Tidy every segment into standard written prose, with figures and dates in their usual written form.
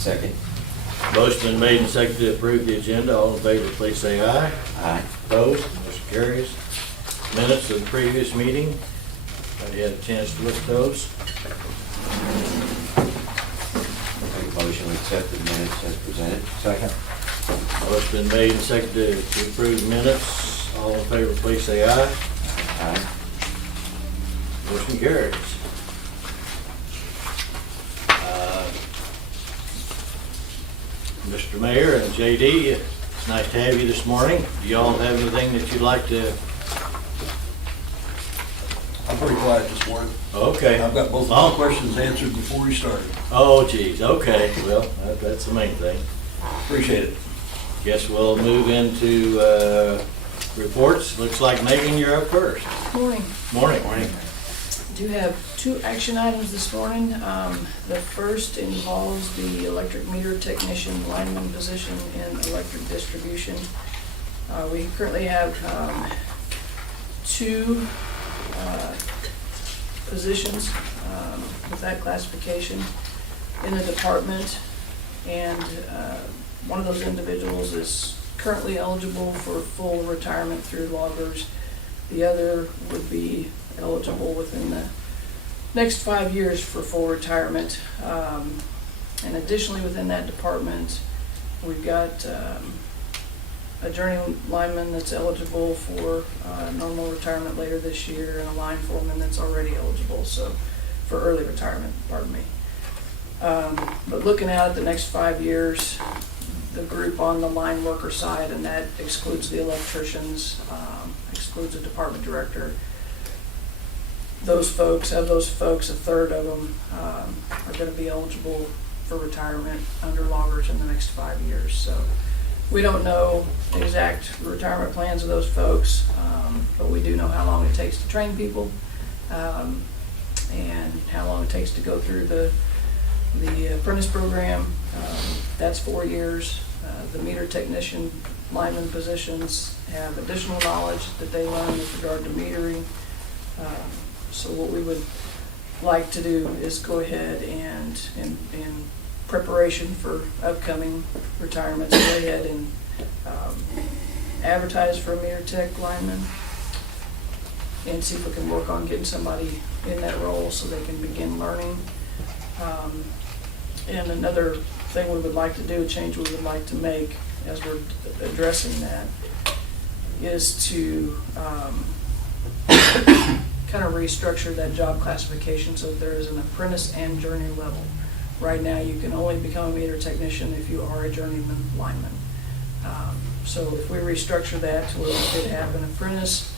Second. Motion been made and seconded to approve the agenda. All in favor, please say aye. Aye. Opposed? Motion carries. Minutes of the previous meeting. Everybody had a chance to look at those? Make a motion to accept the minutes as presented. Second. Motion been made and seconded to approve minutes. All in favor, please say aye. Aye. Motion carries. Mr. Mayor and JD, it's nice to have you this morning. Do y'all have anything that you'd like to? I'm pretty quiet this morning. Okay. I've got both of my questions answered before we started. Oh, geez, okay, well, that's the main thing. Appreciate it. Guess we'll move into reports. Looks like Megan, you're up first. Morning. Morning. Do have two action items this morning. The first involves the electric meter technician lineman position in electric distribution. We currently have two positions with that classification in the department, and one of those individuals is currently eligible for full retirement through loggers. The other would be eligible within the next 5 years for full retirement. And additionally, within that department, we've got a journey lineman that's eligible for normal retirement later this year, and a line foreman that's already eligible, so for early retirement, pardon me. But looking out at the next 5 years, the group on the line worker side, and that excludes the electricians, excludes the department director. Those folks, of those folks, a third of them are going to be eligible for retirement under loggers in the next 5 years. So we don't know the exact retirement plans of those folks, but we do know how long it takes to train people, and how long it takes to go through the apprentice program. That's 4 years. The meter technician lineman positions have additional knowledge that they learn with regard to metering. So what we would like to do is go ahead and in preparation for upcoming retirements, go ahead and advertise for a meter tech lineman and see if we can work on getting somebody in that role so they can begin learning. And another thing we would like to do, a change we would like to make as we're addressing that, is to kind of restructure that job classification so that there is an apprentice and journey level. Right now, you can only become a meter technician if you are a journeyman lineman. So if we restructure that to where we could have an apprentice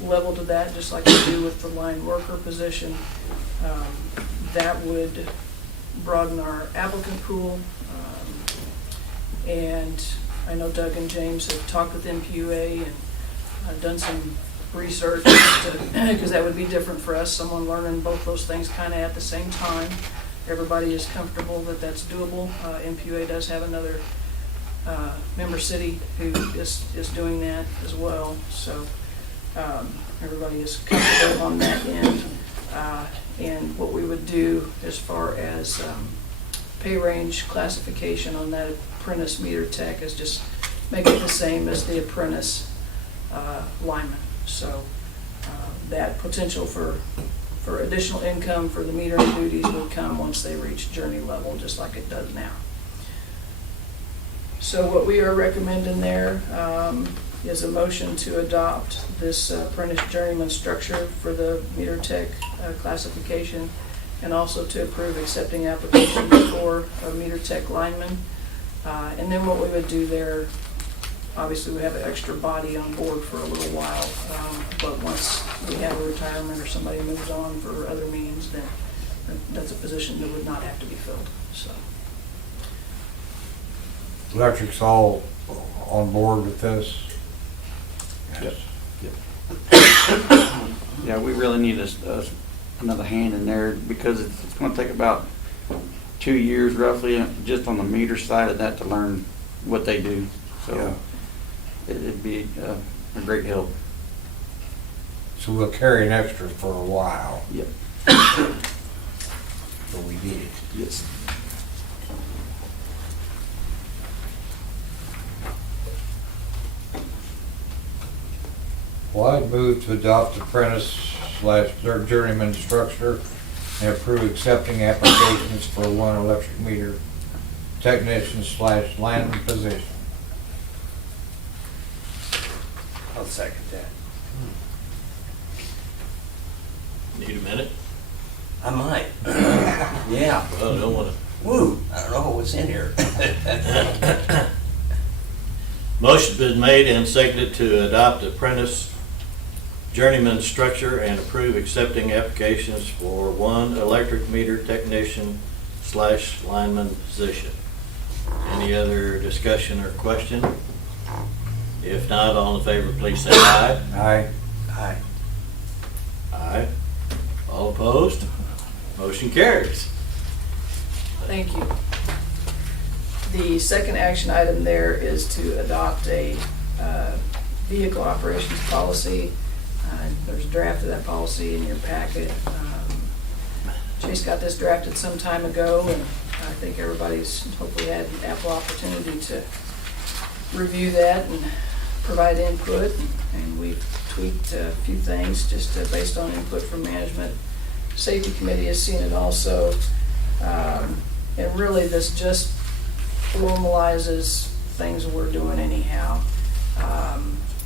level to that, just like we do with the line worker position, that would broaden our applicant pool. And I know Doug and James have talked with MPUA and done some research, because that would be different for us, someone learning both those things kind of at the same time. Everybody is comfortable that that's doable. MPUA does have another member city who is doing that as well, so everybody is comfortable on that end. And what we would do as far as pay range classification on that apprentice meter tech is just make it the same as the apprentice lineman. So that potential for additional income for the metering duties would come once they reach journey level, just like it does now. So what we are recommending there is a motion to adopt this apprentice journeyman structure for the meter tech classification, and also to approve accepting applications for a meter tech lineman. And then what we would do there, obviously we have an extra body on board for a little while, but once we have a retirement or somebody moves on for other means, then that's a position that would not have to be filled. So. Electric's all on board with this? Yep. Yeah, we really need another hand in there, because it's going to take about 2 years roughly just on the meter side of that to learn what they do. So yeah, it'd be a great help. So we'll carry an extra for a while. Yep. But we need it. Yes. Well, I'd move to adopt apprentice slash journeyman structure and approve accepting applications for one electric meter technician slash lineman position. I'll second that. Need a minute? I might. Yeah. Well, I don't wanna. Woo, I don't know what's in here. Motion's been made and seconded to adopt apprentice journeyman structure and approve accepting applications for one electric meter technician slash lineman position. Any other discussion or question? If not, all in favor, please say aye. Aye. Aye. Aye. All opposed? Motion carries. Thank you. The second action item there is to adopt a vehicle operations policy. There's a draft of that policy in your packet. Chase got this drafted some time ago, and I think everybody's hopefully had an ample opportunity to review that and provide input. And we've tweaked a few things just based on input from management. Safety committee has seen it also. And really this just formalizes things we're doing anyhow.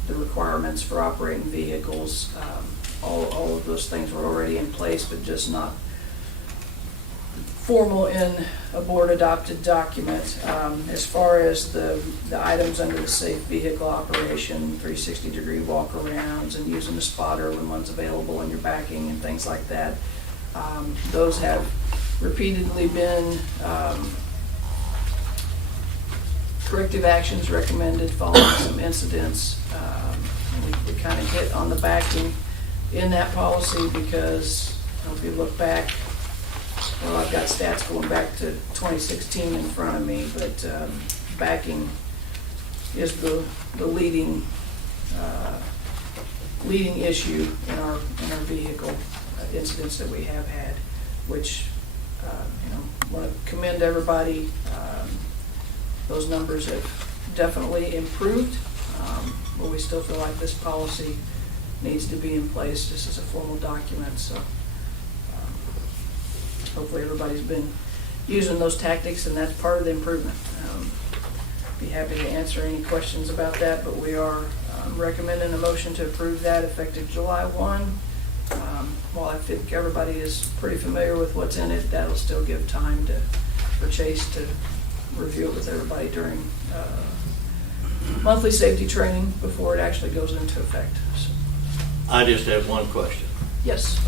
The requirements for operating vehicles, all of those things were already in place, but just not formal in a board-adopted document. As far as the items under the safe vehicle operation, 360-degree walk-arounds and using a spotter when one's available when you're backing and things like that, those have repeatedly been corrective actions recommended following some incidents. We kind of hit on the backing in that policy because, if you look back, well, I've got stats going back to 2016 in front of me, but backing is the leading issue in our vehicle incidents that we have had, which want to commend everybody. Those numbers have definitely improved, but we still feel like this policy needs to be in place just as a formal document. So hopefully everybody's been using those tactics, and that's part of the improvement. Be happy to answer any questions about that, but we are recommending a motion to approve that effective July 1. While I think everybody is pretty familiar with what's in it, that'll still give time for Chase to review it with everybody during monthly safety training before it actually goes into effect. So, I just have one question. yes.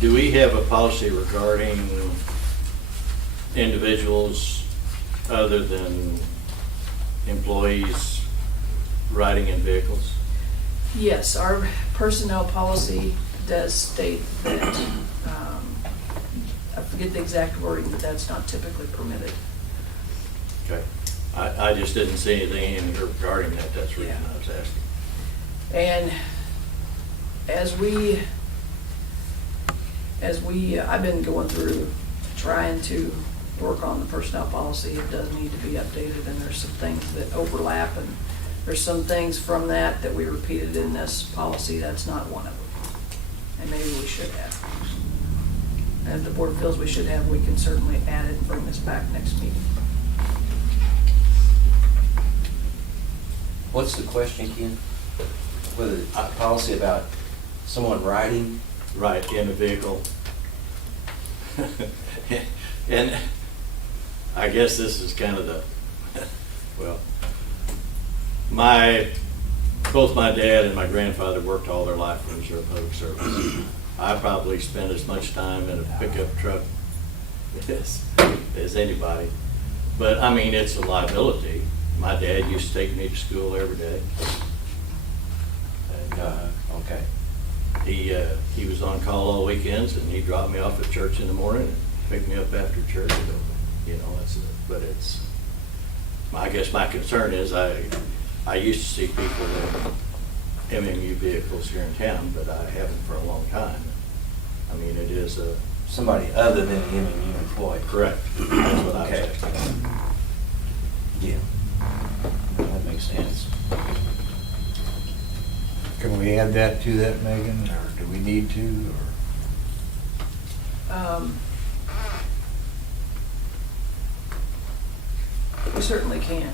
Do we have a policy regarding individuals other than employees riding in vehicles? Yes, our personnel policy does state that, I forget the exact wording, but that's not typically permitted. Okay. I just didn't see anything in here regarding that. That's the reason I was asking. And I've been going through trying to work on the personnel policy. It does need to be updated, and there's some things that overlap, and there's some things from that we repeated in this policy. That's not one of them. And maybe we should have. And if the board feels we should have, we can certainly add it and bring this back next meeting. What's the question, Ken? Whether a policy about someone riding? Right, in a vehicle. And I guess this is kind of well, both my dad and my grandfather worked all their life for Missouri Public Service. I probably spent as much time in a pickup truck as anybody. But I mean, it's a liability. My dad used to take me to school every day. And, Okay. he was on call all weekends, and he dropped me off at church in the morning and picked me up after church. I guess my concern is I used to see people in MMU vehicles here in town, but I haven't for a long time. I mean, it is Somebody other than the MMU employee? correct. That's what I was Okay. asking. Yeah. That makes sense. we add that to that, Megan, or do we need to, We certainly can.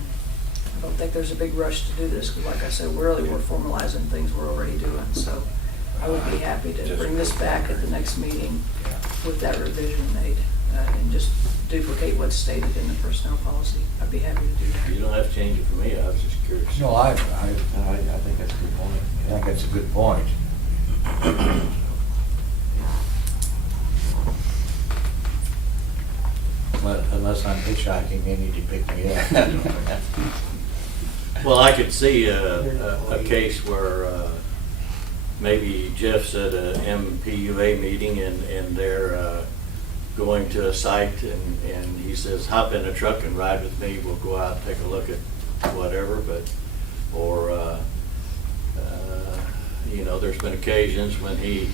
I don't think there's a big rush to do this, because like I said, we're formalizing things we're already doing, so I would be happy to bring this back at the next meeting with that revision made, and just duplicate what's stated in the personnel policy. I'd be happy to do that. You don't have to change it for me, I was just curious. or? No, I think that's a good point. think that's a good point. Unless I'm hitchhiking, they need to pick me up. Well, I could see a case where maybe Jeff's at a MPUA meeting and they're going to a site and he says, hop in a truck and ride with me, we'll go out and take a look at whatever, or you know, there's been occasions when he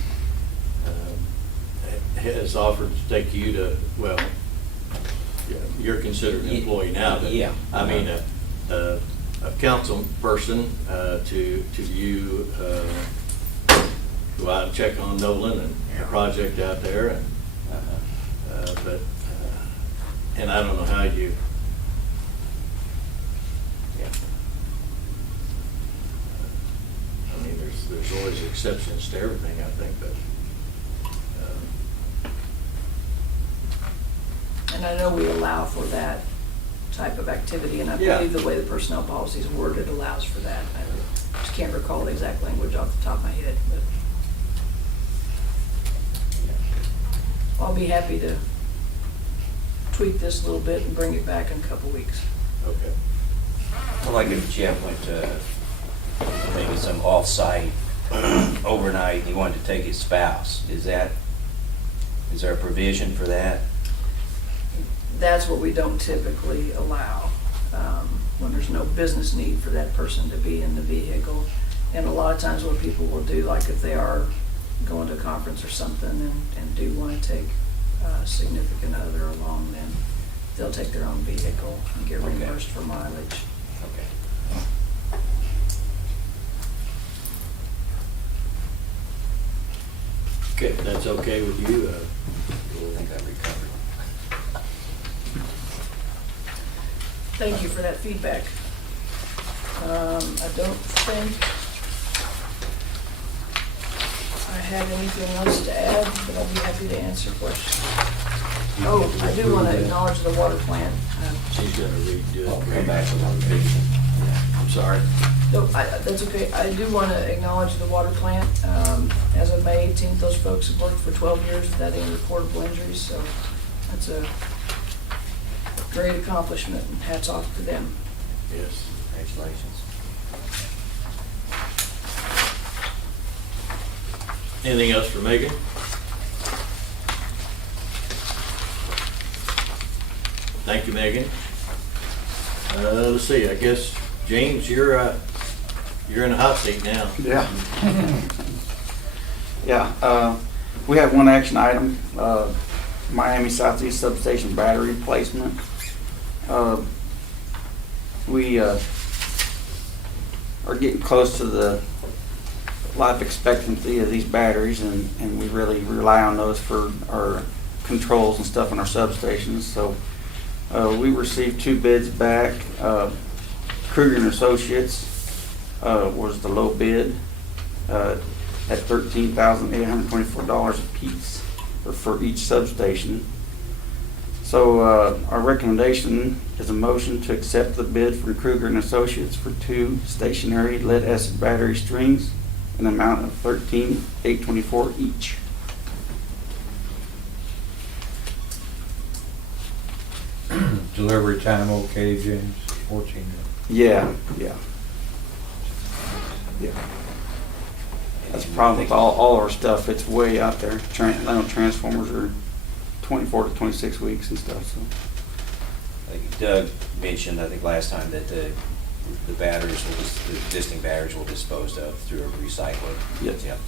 has offered to take you to, well, yeah, you're considered an employee now, but Yeah. I mean, a council person to you, go out and check on Nolan and the project out there, and and I don't know how you. Yeah. I mean, there's always exceptions to everything, I think, but. And I know we allow for that type of activity, and I Yeah. believe the way the personnel policy is worded allows for that. I just can't recall the exact language off the top of my head, but I'll be happy to tweak this a little bit and bring it back in a couple weeks. Okay. Well, like if Jeff went to maybe some off-site overnight, and he wanted to take his spouse, is there a provision for that? That's what we don't typically allow, when there's no business need for that person to be in the vehicle. And a lot of times what people will do, like if they are going to a conference or something and do want to take a significant other along, then they'll take their own vehicle and get Okay. reimbursed for mileage. Okay. Okay, if that's okay with you, I think I recovered. Thank you for that feedback. I don't think I have anything else to add, but I'll be happy to answer questions. Oh, I do want to acknowledge the water plant. she's gonna redo I'll come it. back with one revision. I'm sorry. No, that's okay. I do want to acknowledge the water plant. As of May 18th, those folks have worked for 12 years without any reportable injuries, so that's a great accomplishment, and hats off to them. Yes. Congratulations. Anything else for Megan? Thank you, Megan. Let's see, I guess, James, you're in a hot seat now. Yeah. Yeah, we have one action item, Miami Southeast Substation battery replacement. We are getting close to the life expectancy of these batteries, and we really rely on those for our controls and stuff in our substations. So we received 2 bids back. Kruger and Associates was the low bid at $13,824 a piece for each substation. So our recommendation is a motion to accept the bid from Kruger and Associates for 2 stationary lead acid battery strings in an amount of $13,824 each. Delivery time okay, James? 14. Yeah. That's the problem with all our stuff. It's way out there. I know transformers are 24 to 26 weeks and stuff. So I think Doug mentioned, I think last time, that the batteries, the existing batteries will dispose of through a recycling. Yes. Yep.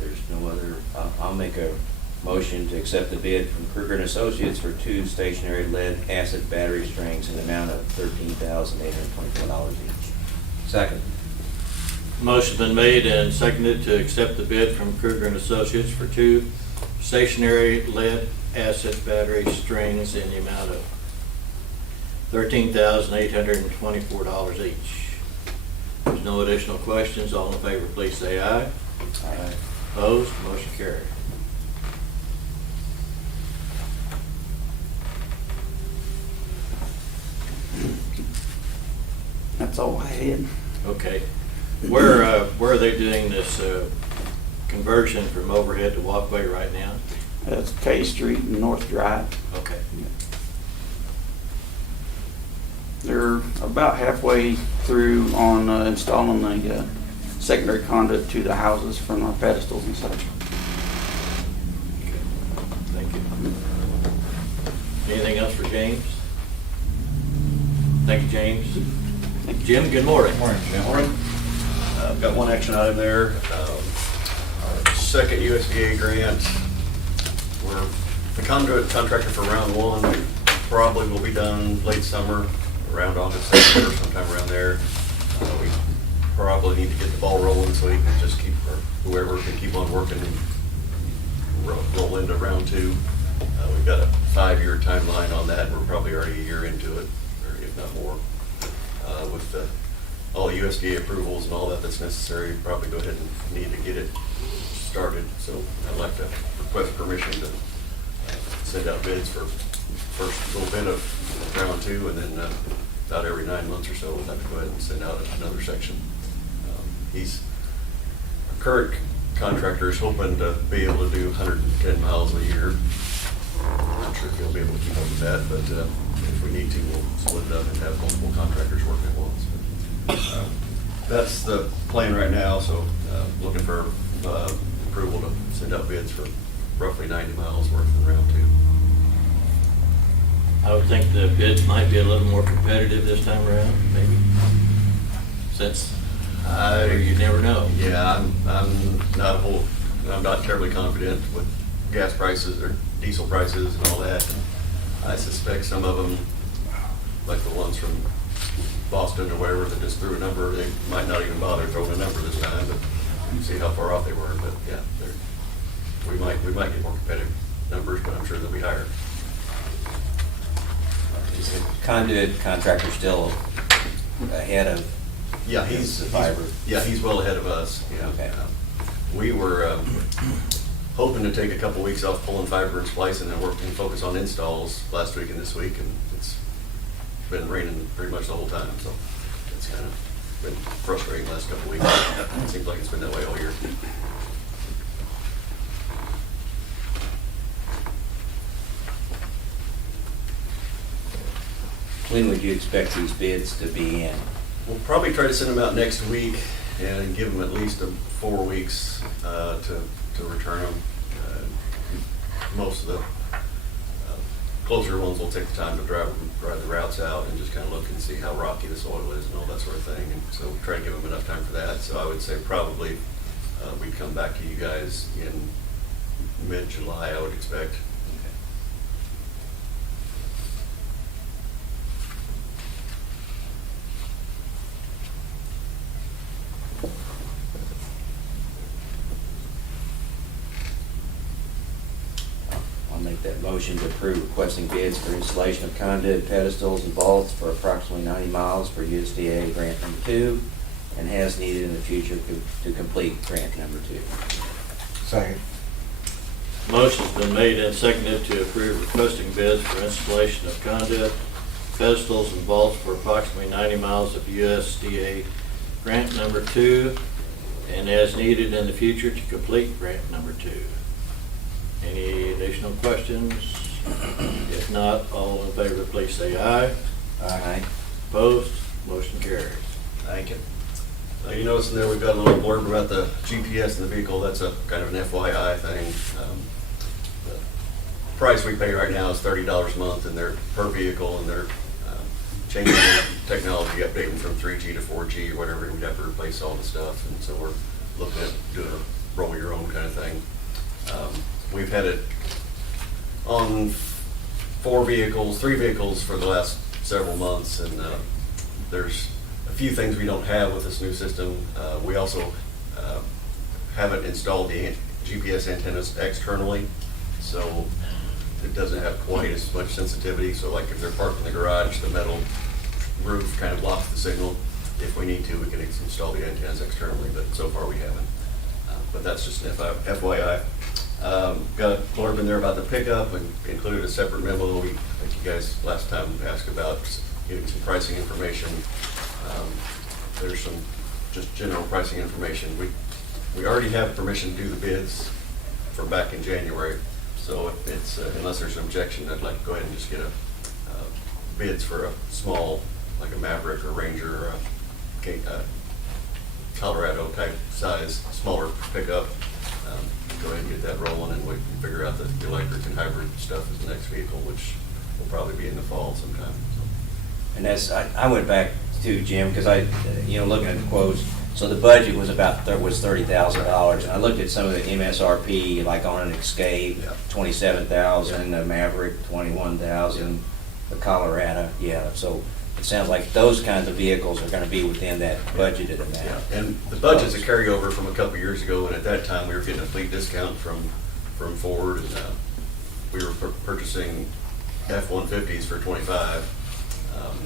There's no other, I'll make a Motion to accept the bid from Kruger and Associates for 2 stationary lead acid battery strings in the amount of $13,824 each. Second. Motion's been made and seconded to accept the bid from Kruger and Associates for 2 stationary lead acid battery strings in the amount of $13,824 each. There's no additional questions. All in favor, please say aye. Aye. Opposed? Motion carried. That's all I had. Okay. Where are they doing this conversion from overhead to walkway right now? That's K Street and North Drive. Okay. They're about halfway through on installing the secondary conduit to the houses from our pedestals and such. Okay. Thank you. Anything else for James? Thank you, James. Jim, good morning. Morning, Jim. Morning. I've got one action item there. Our second USDA grant. We're the conduit contractor for round 1. We probably will be done late summer, around August, September, sometime around there. We probably need to get the ball rolling so we can just keep, or whoever can keep on working and roll into round 2. We've got a 5-year timeline on that. We're probably already a year into it, or if not more. With all USDA approvals and all that's necessary, probably go ahead and need to get it started. So I'd like to request permission to send out bids for first little bit of round 2, and then about every 9 months or so, we'll have to go ahead and send out another section. Our current contractor is hoping to be able to do 110 miles a year. I'm not sure if he'll be able to keep up with that, but if we need to, we'll split it up and have multiple contractors working at once. But, that's the plan right now, so looking for approval to send out bids for roughly 90 miles worth in round 2. I would think the bids might be a little more competitive this time around, maybe. Since you never know. Yeah, I'm not terribly confident with gas prices or diesel prices and all that. I suspect some of them, like the ones from Boston or wherever, that just threw a number, they might not even bother throwing a number this time, but see how far off they were. But yeah, we might get more competitive numbers, but I'm sure they'll be higher. Is the conduit contractor still ahead of Yeah, he's the fiber? he's well ahead of us. Yeah. Okay. We were hoping to take a couple weeks off pulling fiber and splicing and work and focus on installs last week and this week, and it's been raining pretty much the whole time, so it's kind of been frustrating the last couple weeks. It seems like it's been that way all year. When would you expect these bids to be in? We'll probably try to send them out next week and give them at least 4 weeks to return them. Most of the closer ones will take the time to drive the routes out and just kind of look and see how rocky the soil is and all that sort of thing. And so we'll try to give them enough time for that. So I would say probably we'd come back to you guys in mid-July, I would expect. I'll make that motion to approve requesting bids for installation of conduit pedestals and vaults for approximately 90 miles for USDA grant number 2, and has needed in the future to complete grant number 2. Second. Motion's been made and seconded to approve requesting bids for installation of conduit, pedestals, and vaults for approximately 90 miles of USDA grant number 2, and as needed in the future to complete grant number 2. Any additional questions? If not, all in favor, please say aye. Aye. Opposed? Motion carries. Thank you. You notice in there we've got a little blurb about the GPS in the vehicle. That's a kind of an FYI thing. The price we pay right now is $30 a month, and they're per vehicle, and they're changing the technology, updating from 3G to 4G or whatever. We'd have to replace all the stuff, and so we're looking at doing a roll your own kind of thing. We've had it on 3 vehicles for the last several months, and there's a few things we don't have with this new system. We also haven't installed the GPS antennas externally, so it doesn't have quite as much sensitivity. So like if they're parked in the garage, the metal roof kind of blocks the signal. If we need to, we can install the antennas externally, but so far we haven't. But that's just an FYI. Got a blurb in there about the pickup, and included a separate memo. I think you guys last time asked about getting some pricing information. There's some just general pricing information. We already have permission to do the bids for back in January, so it's unless there's an objection, I'd like to go ahead and just get bids for a small, like a Maverick or Ranger or a Colorado type size, smaller pickup. Go ahead and get that rolling, and we can figure out the electric and hybrid stuff as the next vehicle, which will probably be in the fall sometime. And that's, I went back to Jim, because looking at the quotes, so the budget was was $30,000. And I looked at some of the MSRP, like on an Escape, Yeah. $27,000, the Maverick, $21,000, the Colorado, so it sounds like those kinds of vehicles are gonna be within that budgeted amount. Yeah, and the budget's a carryover from a couple years ago, and at that time, we were getting a fleet discount from Ford, and we were purchasing F-150s for 25,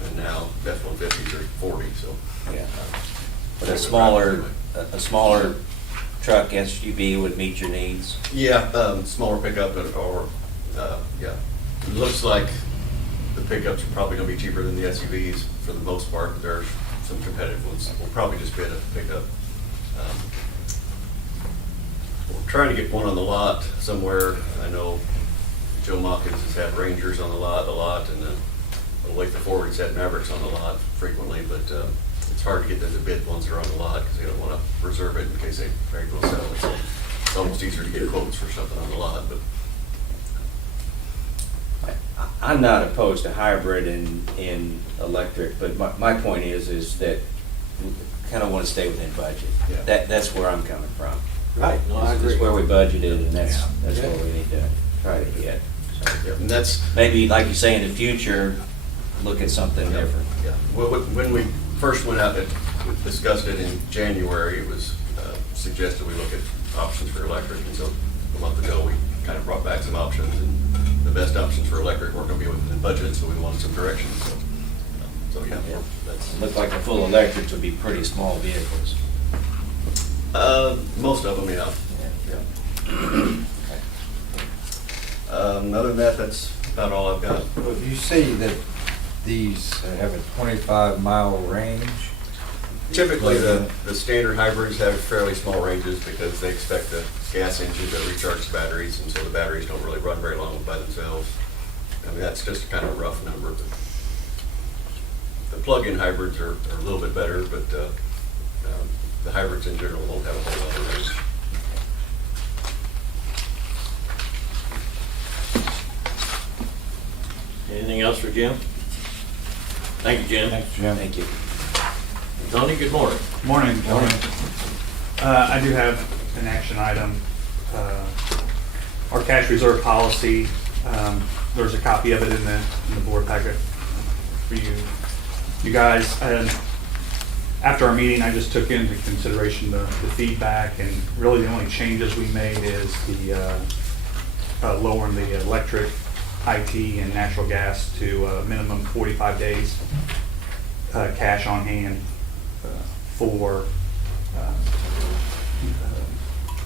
and now F-150s are 40, so. Yeah. But a smaller truck SUV would meet your needs? Yeah, smaller pickup or yeah. It looks like the pickups are probably gonna be cheaper than the SUVs for the most part, but there's some competitive ones. We'll probably just bid a pickup. We're trying to get one on the lot somewhere. I know Joe Mawkins has had Rangers on the lot a lot, and Lake the Forward has had Mavericks on the lot frequently, but it's hard to get them to bid ones that are on the lot because they don't want to reserve it in case they very well sell it. So it's almost easier to get quotes for something on the lot, but I'm not opposed to hybrid in electric, but my point is that we kind of want to stay within budget. Yeah. That's where I'm coming from. Right, no, I This agree. is where we budgeted, and that's Yeah. where we need to try to hit. So yeah, and that's, maybe, like you say, in the future, look at something different. yeah. Well, when we first went out and discussed it in January, it was suggested we look at options for electric, and so a month ago, we kind of brought back some options, and the best options for electric weren't going to be within budget, so we wanted some direction, so yeah, that's. It looked like the full electrics would be pretty small vehicles. Most of them, yeah. Yeah. Other than that, that's about all I've got. Well, you see that these have a 25-mile range. Typically, the standard hybrids have fairly small ranges because they expect the gas engine to recharge the batteries, and so the batteries don't really run very long by themselves. I mean, that's just kind of a rough number. But the plug-in hybrids are a little bit better, but the hybrids in general won't have a whole lot of range. Anything else for Jim? Thank you, Jim. Thanks, Jim. Thank you. Tony, good morning. Morning. I do have an action item. Our cash reserve policy, there's a copy of it in the board packet for you guys. And after our meeting, I just took into consideration the feedback, and really the only changes we made is the lowering the electric, IT, and natural gas to a minimum 45 days cash on hand for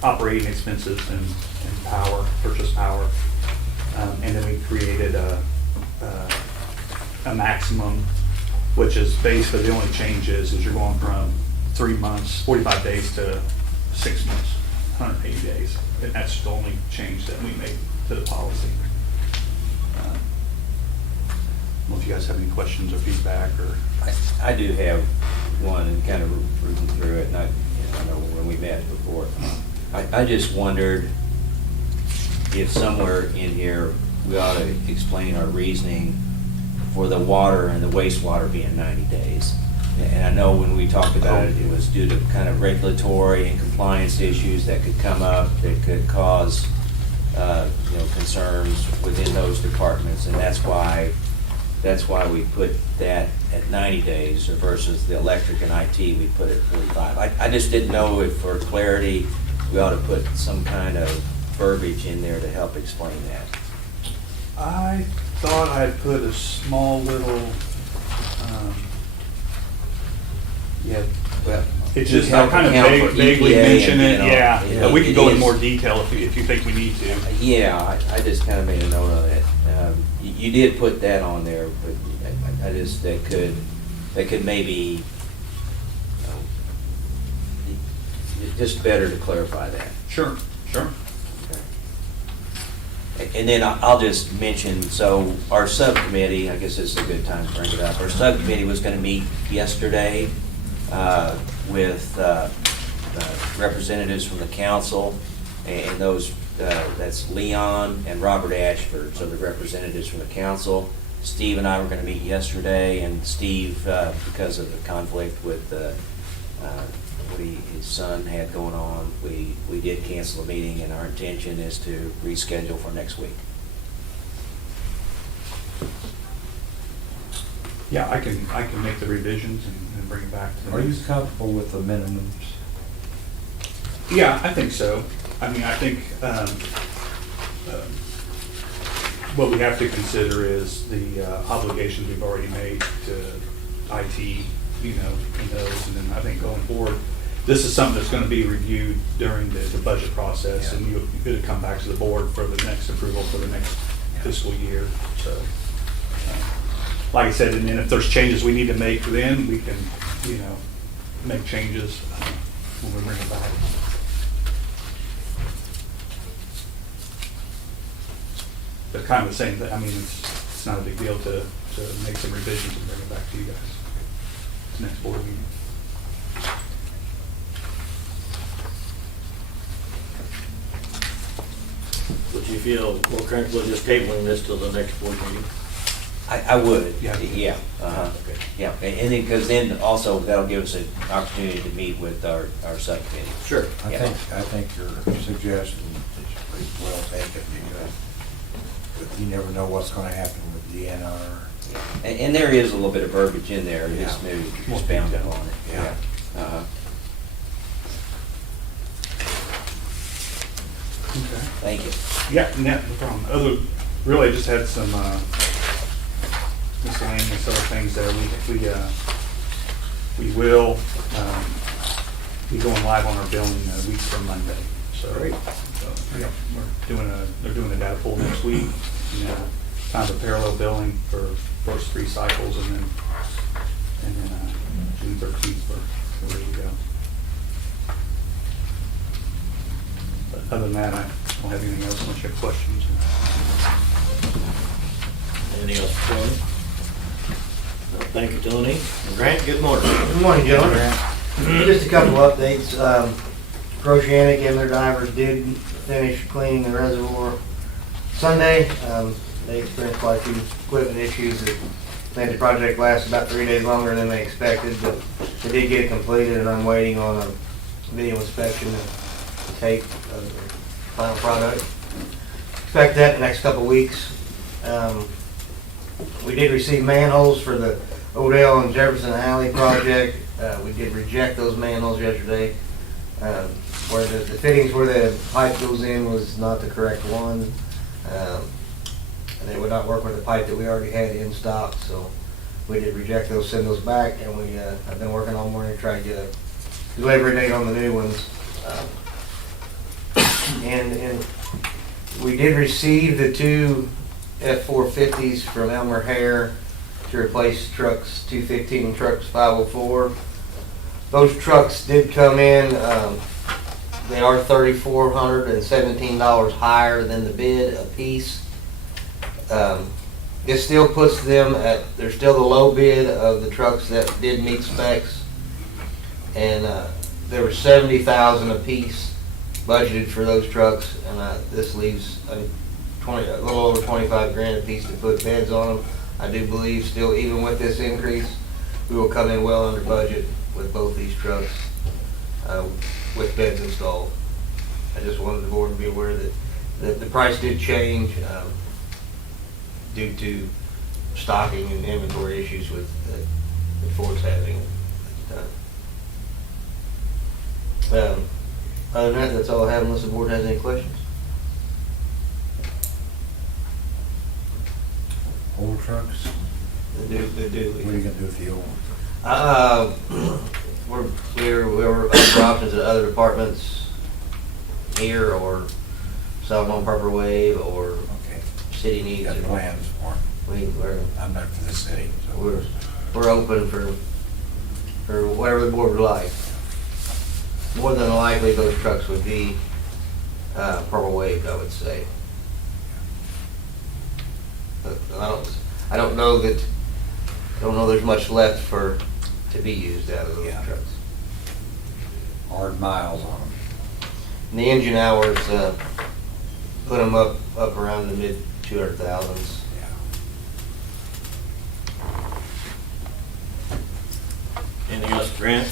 operating expenses and power, purchase power. And then we created a maximum, which is basically the only change is you're going from 3 months, 45 days to 6 months, 180 days. And that's the only change that we made to the policy. I don't know if you guys have any questions or feedback or. I do have one, and kind of reading through it, and I know when we met before, I just wondered if somewhere in here we ought to explain our reasoning for the water and the wastewater being 90 days. And I know when we talked about it, it was due to kind of regulatory and compliance issues that could come up that could cause concerns within those departments, and that's why we put that at 90 days versus the electric and IT, we put it at 45. I just didn't know if for clarity, we ought to put some kind of verbiage in there to help explain that. I thought I put a small little, yeah, Well, it's just, help I kind of account for vaguely EPA mention and, it, you know, yeah. you know, We can it go into is- more detail if you think we need to. Yeah, I just kind of made a note of it. You did put that on there, but I just, that could maybe, just better to clarify that. Sure, sure. And then I'll just mention, so our subcommittee, I guess this is a good time to bring it up. Our subcommittee was going to meet yesterday with representatives from the council, and those, that's Leon and Robert Ashford, so the representatives from the council. Steve and I were going to meet yesterday, and Steve, because of the conflict with what his son had going on, we did cancel the meeting, and our intention is to reschedule for next week. Yeah, I can make the revisions and bring it back to the Are you next. comfortable with the minimums? Yeah, I think so. I mean, I think what we have to consider is the obligations we've already made to IT, you know, and those, and then I think going forward, this is something that's going to be reviewed during the budget process, and you're going to come back to the board for the next approval for the next fiscal year. So, like I said, and then if there's changes we need to make then, we can, you know, make changes when we bring it back. But kind of the same thing. I mean, it's not a big deal to make some revisions and bring it back to you guys. Next board meeting. Would you feel more comfortable just tabling this till the next board meeting? I would. Yeah. Yeah, Okay. yeah, and then, because then also that'll give us an opportunity to meet with our subcommittee. Sure. I Yeah. think your suggestion is pretty well taken, because you never know what's gonna happen with DNR. And there is a little bit of verbiage in there, it's Yeah. new, More expounded detail. on it. Yeah. Uh-huh. Okay. Thank you. Yeah, no problem. Really, I just had some miscellaneous other things there. We will be going live on our billing a week from Monday. So, Great. yeah, they're doing a data pool next week. You know, kind of a parallel billing for first 3 cycles, and then June 13th for where we go. But other than that, I don't have anything else unless you have questions. Anything else for Tony? No, thank you, Tony. Grant, good morning. Good morning, gentlemen. Just a couple updates. Oceanic and their divers did finish cleaning the reservoir Sunday. They experienced quite a few equipment issues that made the project last about 3 days longer than they expected, but they did get it completed, and I'm waiting on a video inspection and tape of the final product. Expect that in the next couple of weeks. We did receive manholes for the Odell and Jefferson Alley project. We did reject those manholes yesterday. Where the fittings where the pipe goes in was not the correct one. And they would not work with the pipe that we already had in stock, so we did reject those, send those back, and I've been working all morning to try to get a delivery date on the new ones. And we did receive the 2 F-450s from Elmer Hare to replace trucks 215 and trucks 504. Those trucks did come in, they are $3,417 higher than the bid a piece. It still puts them at, they're still the low bid of the trucks that did meet specs. And there were 70,000 a piece budgeted for those trucks, and this leaves a little over 25 grand a piece to put beds on them. I do believe still, even with this increase, we will come in well under budget with both these trucks with beds installed. I just wanted the board to be aware that The price did change due to stocking and inventory issues with Ford's having at the time. Other than that, that's all I have unless the board has any questions. Old trucks? They do. What are you gonna do with the old ones? We're up for options at other departments here, or sell them on Purple Wave, or Okay. city needs Got it. plans for We're I'm not for the city, so. we're open for whatever the board would like. More than likely, those trucks would be Purple Wave, I would say. But I don't know there's much left to be used out of those Yeah. trucks. Hard miles on them. And the engine hours put them up around the mid 200,000s. Yeah. Anything else, Grant?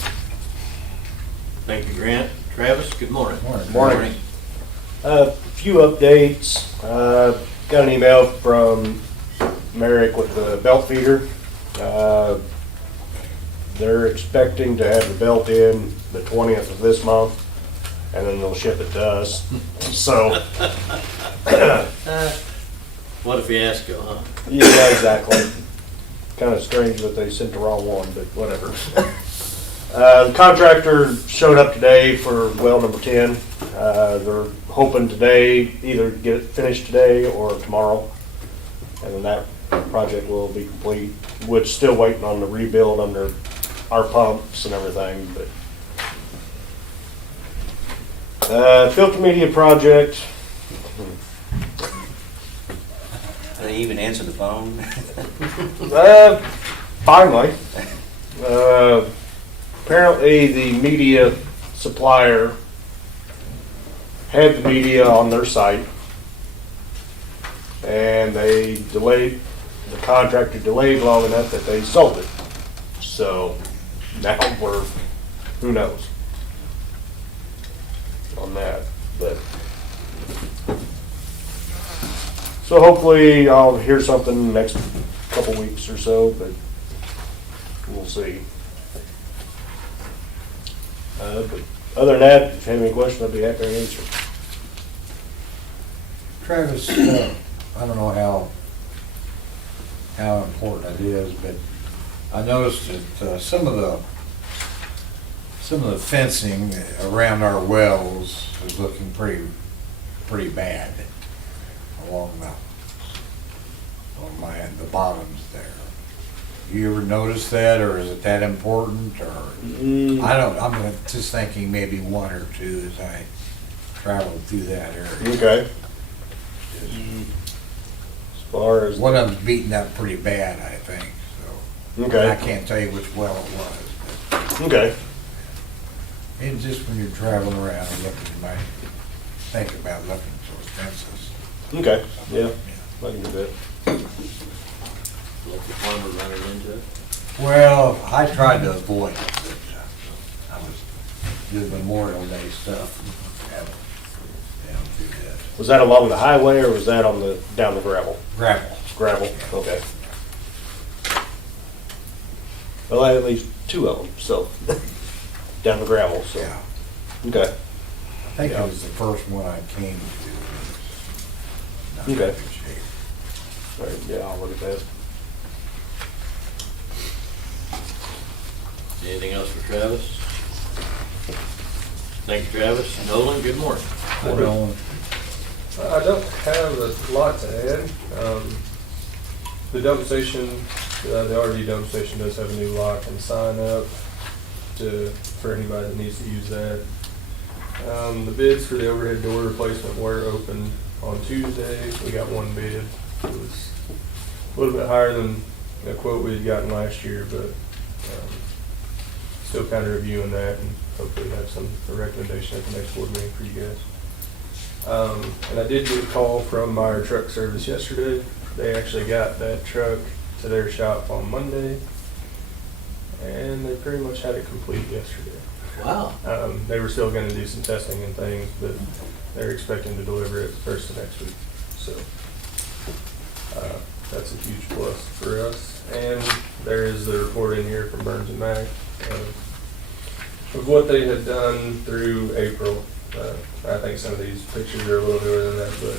Thank you, Grant. Travis, good morning. Morning. A few updates. Got an email from Merrick with the belt feeder. They're expecting to have the belt in the 20th of this month, and then they'll ship it to us. So, What a fiasco, huh? yeah, exactly. Kind of strange that they sent the wrong one, but whatever. The contractor showed up today for well number 10. They're hoping today, either get it finished today or tomorrow. And then that project will be complete. We're still waiting on the rebuild under our pumps and everything, but filter media project. Do they even answer the phone? Finally. Apparently the media supplier had the media on their site, and the contractor delayed long enough that they sold it. So now who knows on that, but so hopefully I'll hear something in the next couple weeks or so, but we'll see. But other than that, if you have any questions, I'd be happy to answer. Travis, I don't know how important it is, but I noticed that some of the fencing around our wells is looking pretty bad along the bottoms there. You ever notice that, or is it that important, or? I'm just thinking maybe one or two as I travel through that area. Okay. As far as One of them's beaten up pretty bad, I think, so. Okay. I can't tell you which well it was, but okay. it's just when you're traveling around and looking, you might think about looking at those fences. Okay. Yeah. I can do that. Like the farmer running into it. Well, I tried to avoid it, but I was doing Memorial Day stuff. Down through that. Was that along the highway or was that on down the gravel? Gravel. Gravel. Okay. Well, I had at least two of them, so down the gravel. So Yeah. okay. I think it was the first one I came to. Not in Okay. good shape. All right, yeah, I'll look at that. Anything else for Travis? Thank you, Travis. Nolan, good morning. I don't, I don't have a lot to add. The dump station, the RV dump station does have a new lock and sign up for anybody that needs to use that. The bids for the overhead door replacement were open on Tuesday. We got one bid. It was a little bit higher than the quote we had gotten last year, but still kind of reviewing that and hopefully have a recommendation at the next board meeting for you guys. And I did get a call from Meyer Truck Service yesterday. They actually got that truck to their shop on Monday, and they pretty much had it complete yesterday. Wow. They were still going to do some testing and things, but they're expecting to deliver it first of next week. So that's a huge plus for us. And there is the report in here from Burns and Mac of what they had done through April. I think some of these pictures are a little newer than that, but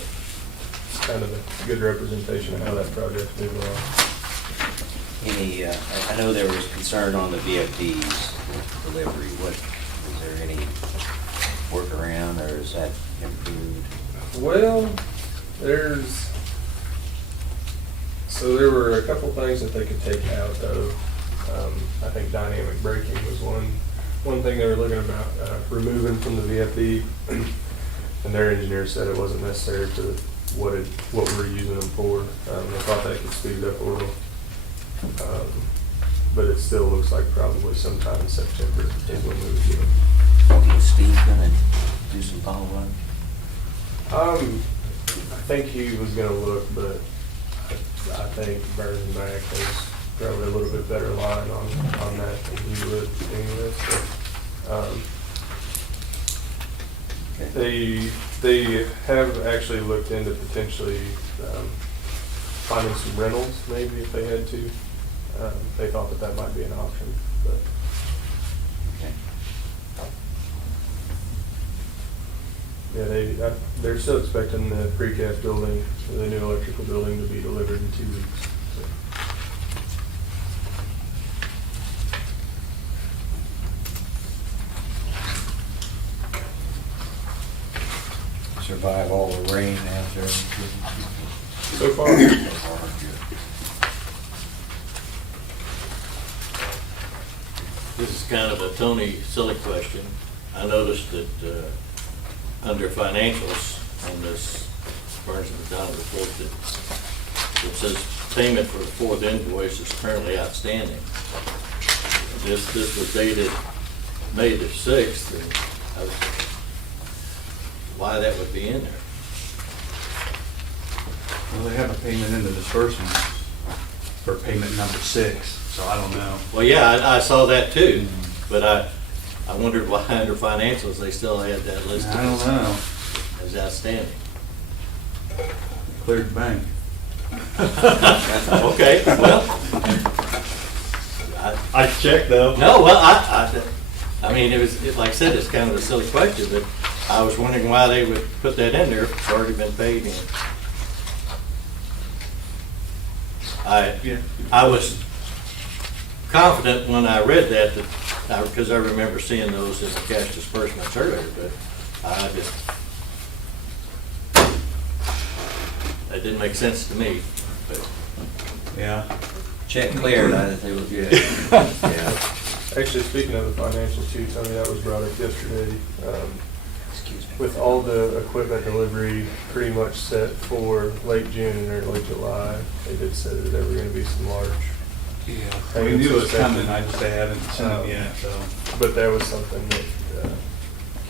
it's kind of a good representation of how that project's moving along. Any, I know there was concern on the VFDs delivery. Is there any workaround, or is that improved? Well, so there were a couple things that they could take out of. I think dynamic braking was one thing they were looking about removing from the VFD, and their engineer said it wasn't necessary for what we were using them for. They thought they could speed it up a little, but it still looks like probably sometime in September is when we would get them. Is Steve gonna do some follow-up? I think he was gonna look, but I think Burns and Mac has probably a little bit better line on that than he would anyway. So, they have actually looked into potentially finding some rentals, maybe if they had to. They thought that might be an option, but. Okay. Yeah, they're still expecting the precast building, the new electrical building, to be delivered in 2 weeks. So. Survive all the rain out there. So far, This is kind of a Tony silly question. I noticed that under financials on this Burns and McDonald report that it says payment for the fourth invoice is currently outstanding. This was dated May the 6th, and I was, why that would be in there. Well, they have a payment in the disbursement for payment number 6, so I don't know. Well, yeah, I saw that too, but I wondered why under financials they still had that listed I don't know. as outstanding. Cleared the bank. Okay, well. I checked though. No, well, I mean, like I said, it's kind of a silly question, but I was wondering why they would put that in there if it's already been paid in. I was confident when I read that, because I remember seeing those in the cash disbursements earlier, but that didn't make sense to me, but. Yeah. Check cleared, I think it was good. Yeah. actually, speaking of the financials too, Tony, that was brought up yesterday. Excuse me. With all the equipment delivery pretty much set for late June and early July, they did say that there were going to be some large. Yeah. We knew it was coming, they haven't seen it yet, so. But that was something that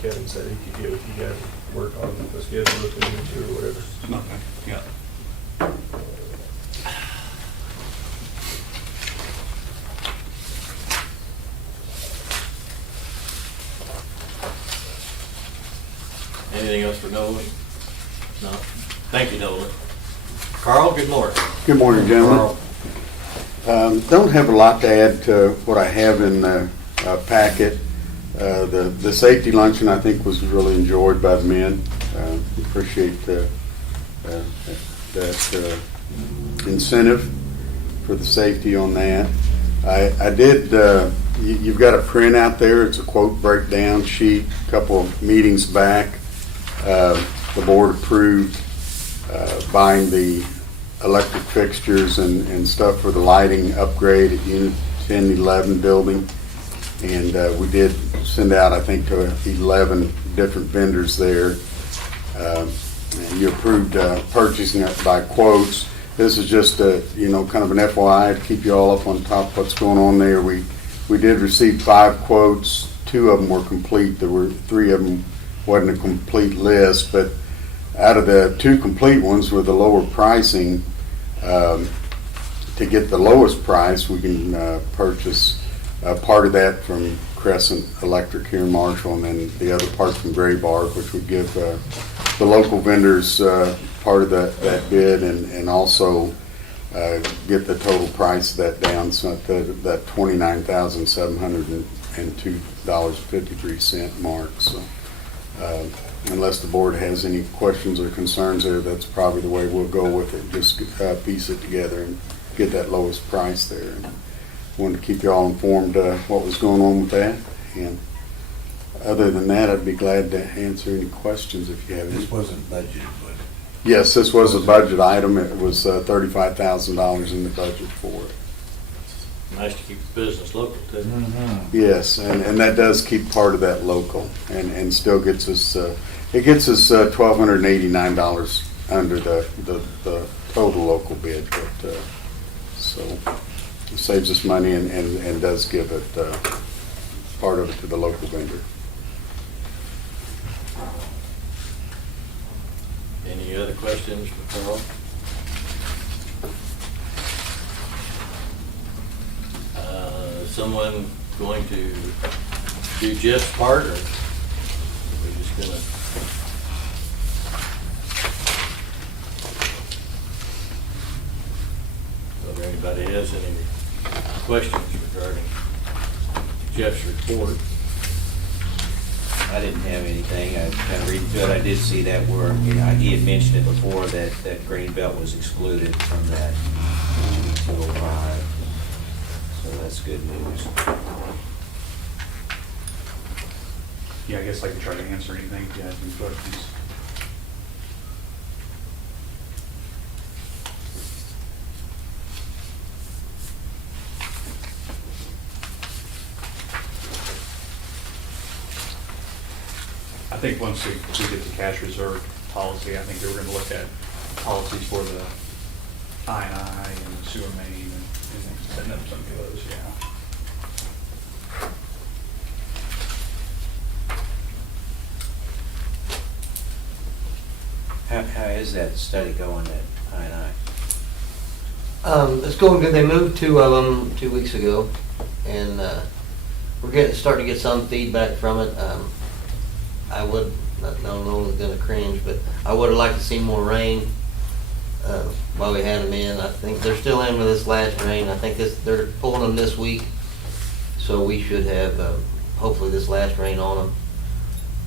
Kevin said he could get with you guys, work on the schedule, look into or whatever. Okay, yeah. Anything else for Nolan? No? Thank you, Nolan. Carl, good morning. Good morning, gentlemen. Don't have a lot to add to what I have in the packet. The safety luncheon, I think, was really enjoyed by the men. Appreciate that incentive for the safety on that. I did, you've got a print out there. It's a quote breakdown sheet. A couple of meetings back, the board approved buying the electric fixtures and stuff for the lighting upgrade at Unit 1011 building. And we did send out, I think, to 11 different vendors there. And you approved purchasing it by quotes. This is just kind of an FYI to keep you all up on top of what's going on there. We did receive 5 quotes. 2 of them were complete. There were 3 of them wasn't a complete list, but out of the 2 complete ones with the lower pricing, to get the lowest price, we can purchase part of that from Crescent Electric here in Marshall, and then the other part from Gray Bark, which would give the local vendors part of that bid and also get the total price of that down, so that $29,702.53 mark. So unless the board has any questions or concerns there, that's probably the way we'll go with it. Just piece it together and get that lowest price there. And wanted to keep you all informed what was going on with that. And other than that, I'd be glad to answer any questions if you have any. This wasn't budgeted, but Yes, this was a budget item. It was $35,000 in the budget for it. Nice to keep the business local, too. Yes, and that does keep part of that local and still gets us, it gets us $1,289 under the total local bid. But, so it saves us money and does give it, part of it to the local vendor. Any other questions for Carl? Someone going to do Jeff's part, or we're just gonna? Whether anybody has any questions regarding Jeff's report? I didn't have anything. I kind of reading through it. I did see that where, he had mentioned it before, that green belt was excluded from that 205. So that's good news. Yeah, I guess I can try to answer anything if you have any questions. I think once we get the cash reserve policy, I think they were going to look at policies for the I&I and the sewer main and setting up some of those, yeah. How is that study going at I&I? It's going good. They moved 2 of them 2 weeks ago, and we're starting to get some feedback from it. I don't know if it's gonna cringe, but I would have liked to see more rain while we had them in. I think they're still in with this last rain. I think they're pulling them this week, so we should have hopefully this last rain on them,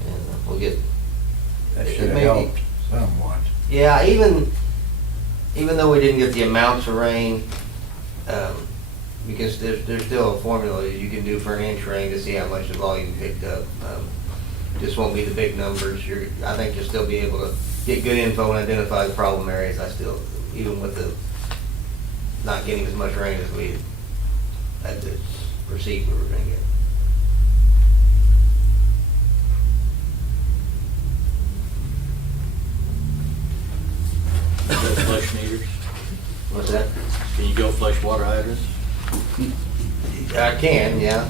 and we'll get. that it should have may be- helped somewhat. Yeah, even though we didn't get the amounts of rain, because there's still a formula that you can do for an inch rain to see how much the volume picked up. Just won't be the big numbers. I think you'll still be able to get good info and identify the problem areas. Even with the not getting as much rain as we had to perceive we were gonna get. Go flush meters? What's that? Can you go flush water hydrants? I can, yeah.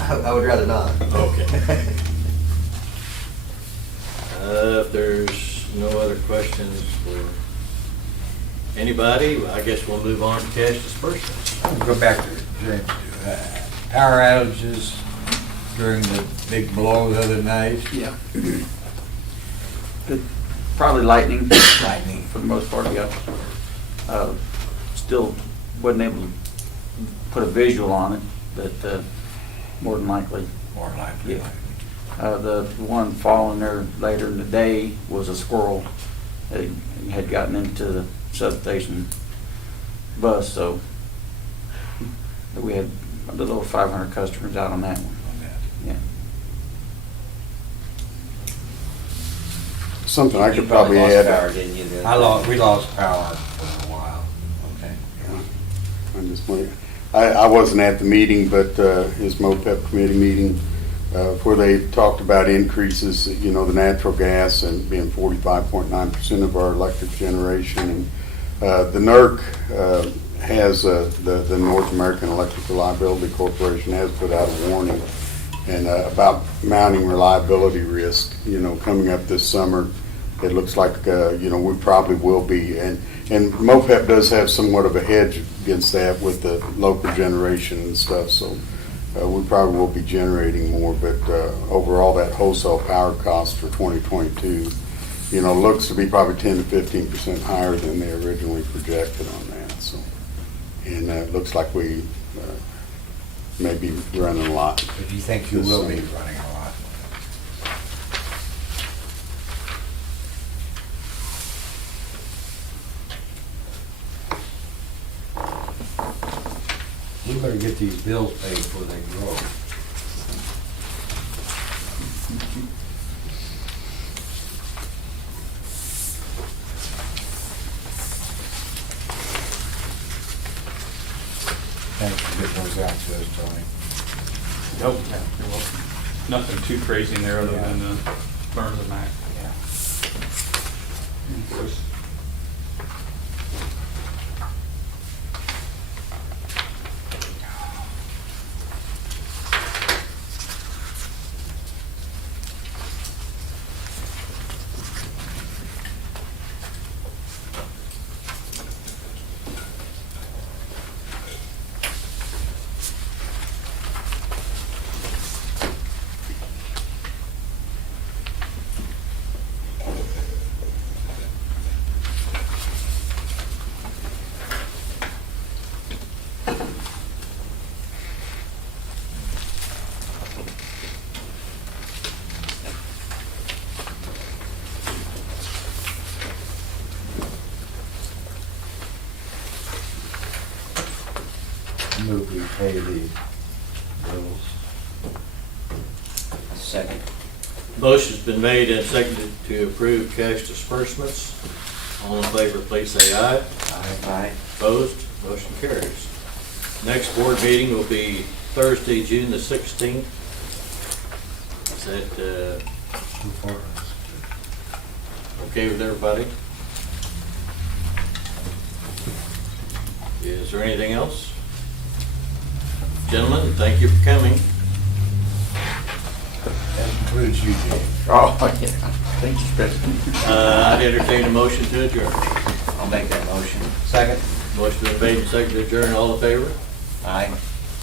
I would rather not. Okay. If there's no other questions for anybody, I guess we'll move on to cash disbursements. We'll go back to power outages during the big blow the other night. Yeah. Probably lightning. Lightning. For the most part, yeah. Still wasn't able to put a visual on it, but more than likely. More likely. Yeah. The one falling there later in the day was a squirrel that had gotten into the substation bus, so we had a little over 500 customers out on that one. On that. Yeah. Something I You could probably lost add. power, didn't you? We lost power for a while. Okay. I'm just wondering, I wasn't at the meeting, but his MOPEP committee meeting, where they talked about increases, the natural gas and being 45.9% of our electric generation. And the NERC has, the North American Electric Reliability Corporation has put out a warning and about mounting reliability risk, coming up this summer. It looks like, we probably will be. And MOPEP does have somewhat of a hedge against that with the local generation and stuff. So we probably will be generating more, but overall, that wholesale power cost for 2022, looks to be probably 10 to 15% higher than they originally projected on that. So, and it looks like we may be running a lot. But do you think you will be running a lot? We better get these bills paid before they grow. Thanks for getting those out to us, Tony. Nope. You're welcome. Nothing too crazy in there other than the Burns and Mac. Yeah. Invoice. Move we pay the bills. Second. Motion's been made and seconded to approve cash disbursements. All in favor, please say aye. Aye. Opposed? Motion carries. Next board meeting will be Thursday, June the 16th. Is that So far, okay with everybody? Is there anything else? Gentlemen, thank you for coming. that includes you, Dave. Oh, yeah. Thank you, President. I'd entertain a motion to adjourn. I'll make that motion. Second? Motion been made and seconded to adjourn. All in favor? Aye.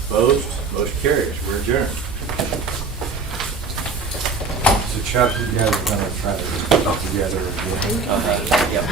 Opposed? Motion carries. We're adjourned. So Chuck, you guys are gonna try to get together again? Yep.